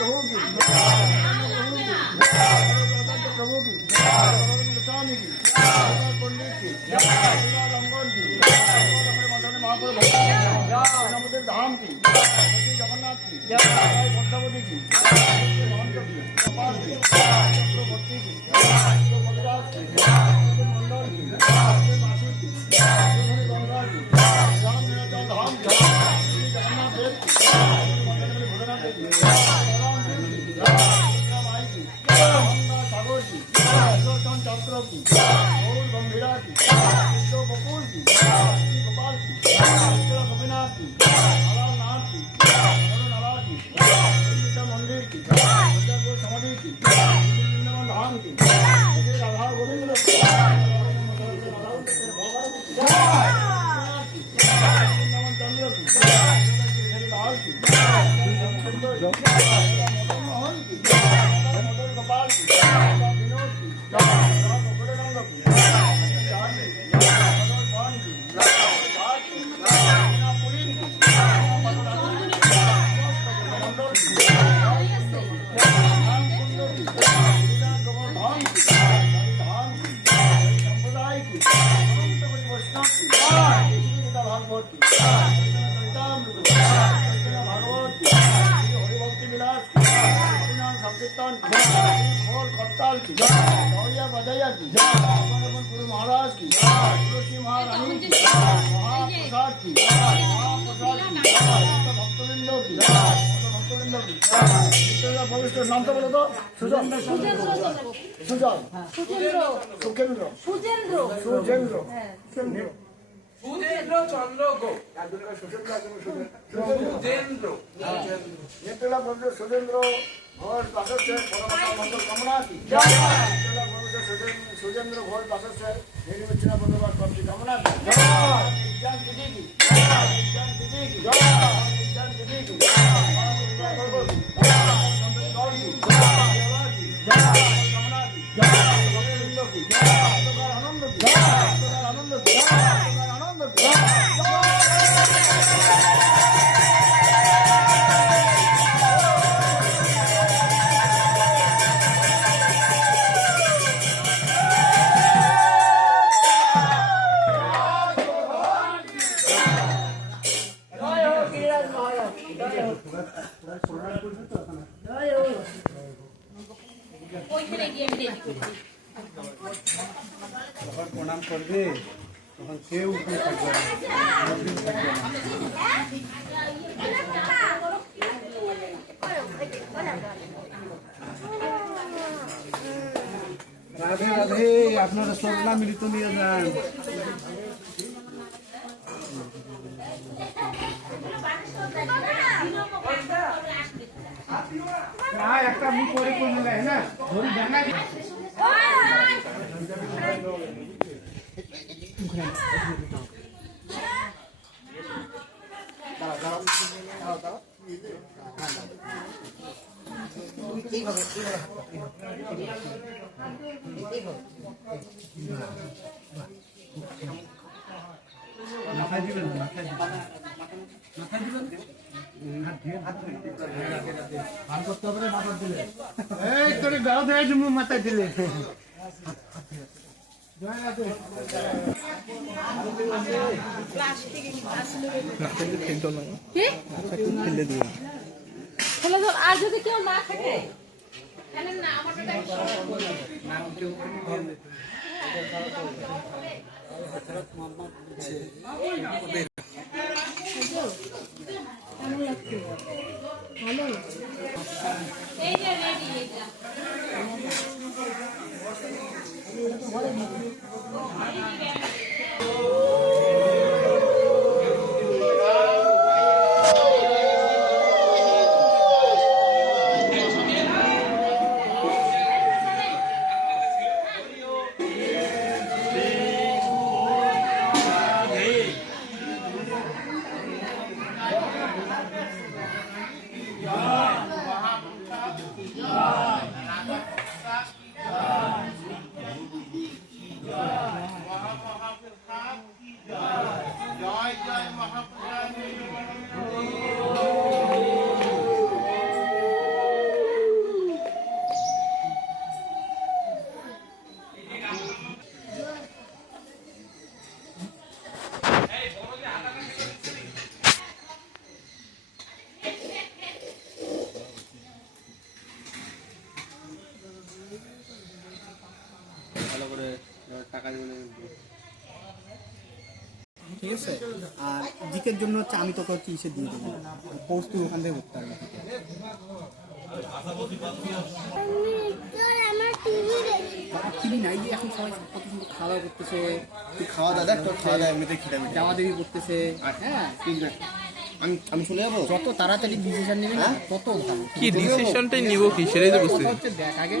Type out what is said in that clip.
प्रभु की, प्रभु की, स्वामी की, पंडित की, लंगोट की, महाप्रभु धाम की, जगन्नाथ की, पद्मावती की, महंत की, कपाल की, चक्रवर्ती की, मंडल की, मासी की, गंगा की, राम धाम की, जगन्नाथ देव की, भोलेनाथ देव की, माई की, सागर की, चक्र की, गौर गंभीरा की, बकुल की, गोपाल की, गोपीनाथ की, नाथ की, नाला की, मंदिर की, समाधि की, धाम की, राधा गोविंद की, चंद्र की, लाल की, मोहन की, गोपाल की, विनोद की, गुरु महाराज की, तुलसी महारानी की, महाप्रसाद की, भक्तवृंदों की, भविष्य नाम तो बोलो तो सुजन, सुजन, सुखेंद्र, सुजेंद्र, सुजेंद्र, चंद्र गो, सुजेंद्र, सुजेंद्र घोष बासठ से मंगल कामना की, सुजेंद्र घोष बासठ से मेरी बच्चा बंदोबस्त करती कामना की, विज्ञान दीदी की, विज्ञान दीदी की, विज्ञान दीदी की, कामना की, आनंद की, आनंद की, आनंद की, প্রণাম করবে তখন কেউ থাকবে রাধে রাধে আপনারা সবলা মিলিত নিয়ে যান একটা মুখ করে করলে যায় না ধরি জানা মাথায় দিবেন মাথায় দিবেন ভালো করতে হবে মাথা দিলে এই তোর গাও দেয় তুমি মাথায় দিলে আর যদি কেউ না থাকে ভালো এই যে রেডি এটা ঠিক আছে? আর জিকের জন্য হচ্ছে আমি তোকে হচ্ছে ইসে দিয়ে দেবো, কোর্স তুই ওখান থেকে করতে পারবি। টিভি নাই যে এখন সবাই কত সুন্দর খাওয়া দাওয়া করতেছে, তুই খাওয়া দাওয়া দেখ, তোর খাওয়া দাওয়া এমনিতে খিদে মিটে যাওয়া দেবি করতেছে। হ্যাঁ, ঠিক না, আমি চলে যাবো। যত তাড়াতাড়ি ডিসিশন নিবি না তত ভালো। কি ডিসিশনটাই নিব কি সেটাই তো বুঝতে কথা হচ্ছে দেখ আগে